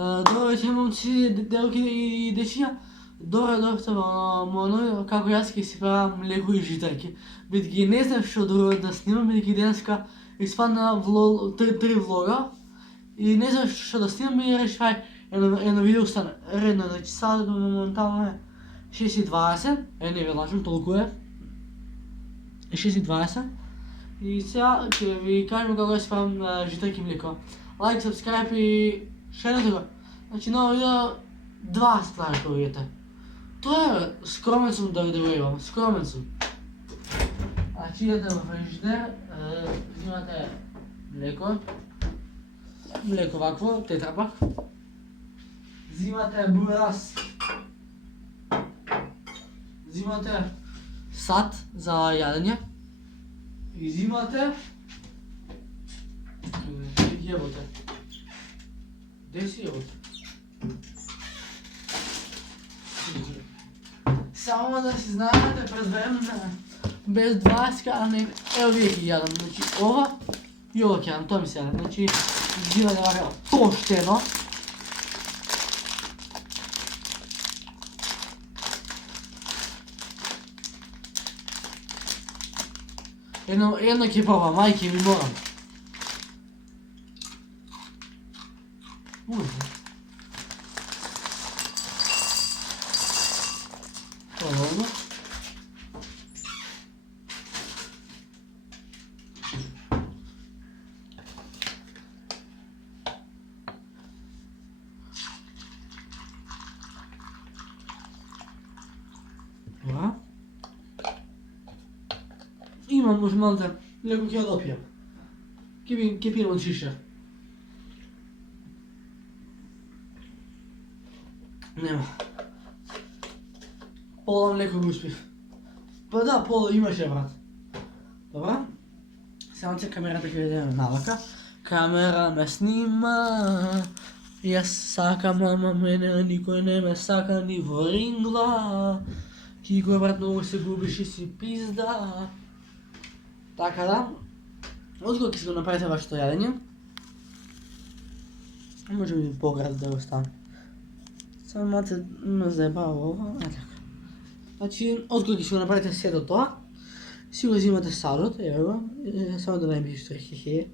Добре, че момци, делки и дечиња, дојдовте како јас ќе си правам млеко и житаки. Бидејќи не знам што друго да снимам, бидејќи денеска испадна три влога и не знам што да снимам и решив едно видео стане редно, значи садот моментално е 6:20, не ви лажам, толку е. 6:20 и сега ќе ви кажем како да си правам житаки и млеко. Лайк, сабскрайб и шерете го. Значи ново видео, 2 ствари кои видите. Тоа е, скромен сум да ви вејувам, скромен сум. Значи идете во фрижидер, взимате млеко вакво, тетрапак. Взимате бурас, взимате сад за јадење и взимате јеботе. Де си јеботе? Само да си знаете пред време без 20 а не ево вие ги јадам, значи ова и ова ќе јадам, тоа ми се јадам, значи взимате вака поштено. Едно ќе пробам, мајке ми морам. Доволно. Ова. Имам уж малте, леко ќе ја допијам. Ќе пијам од шиша. Нема. Пола млеко го успив. Па да, пола имаше, брат. Добра? Само че камерата ќе видиме навака. Камера ме снима. Јас сакам, ама мене никој не ме сака ни во рингла. Ти кој брат многу се губиш и си пизда. Така да. Откога ќе си го направите вашето јадење? Може би поград да го стане. Само мате ме заебава ова, така. Значи, откога ќе си го направите сето тоа, си го взимате садот, ево го, само да не пишете хе-хе.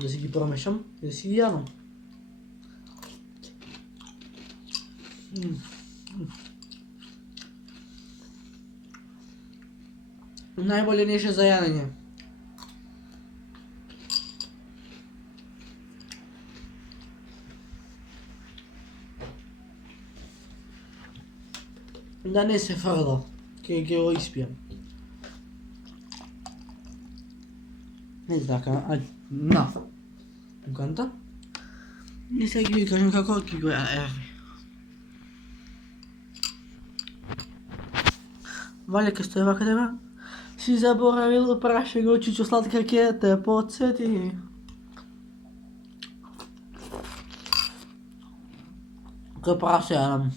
Да си ги промешам и да си ги јадам. Најболе нешто за јадење. Да не се фрла, ќе го испијам. Не така, ајде, на. Уканта. И сега ќе ви кажем како ќе го јадам. Вале ке стои вака деба. Си заборавил праше го чичо сладка ке те подсети. Кој праше јадам.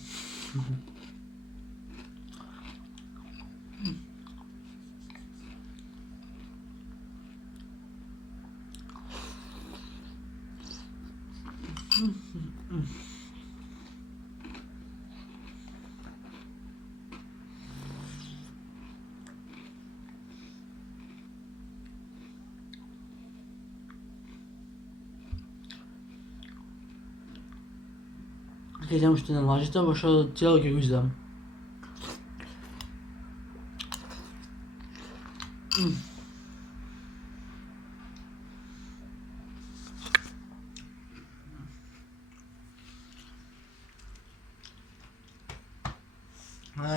Ќе идем уште на лажите, башо цело ќе го издам.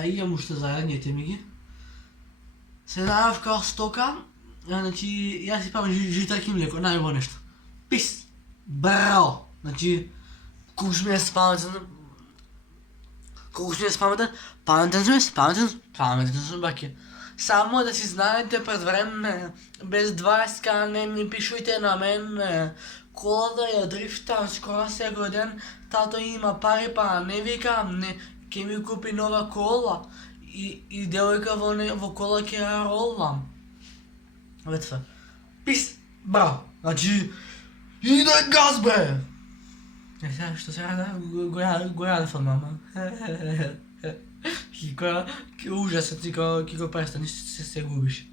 Имам уште заедните ми ги. Се најав као стока, значи јас си правам житаки млеко, најубаво нешто. Пис! Браво! Значи, колку сме јас паметен сум баке. Само да си знаете пред време, без 20 не ми пишујте на мен, колата ја дрифтам скоро секој ден, тато има пари па не викам, не, ќе ми купи нова кола и девојка во кола ќе ја ролам. Ветфе. Пис, браво, значи, иде газ бе! Что сразу goiada falou, mama. Que ужас, ти кога престани се губиш.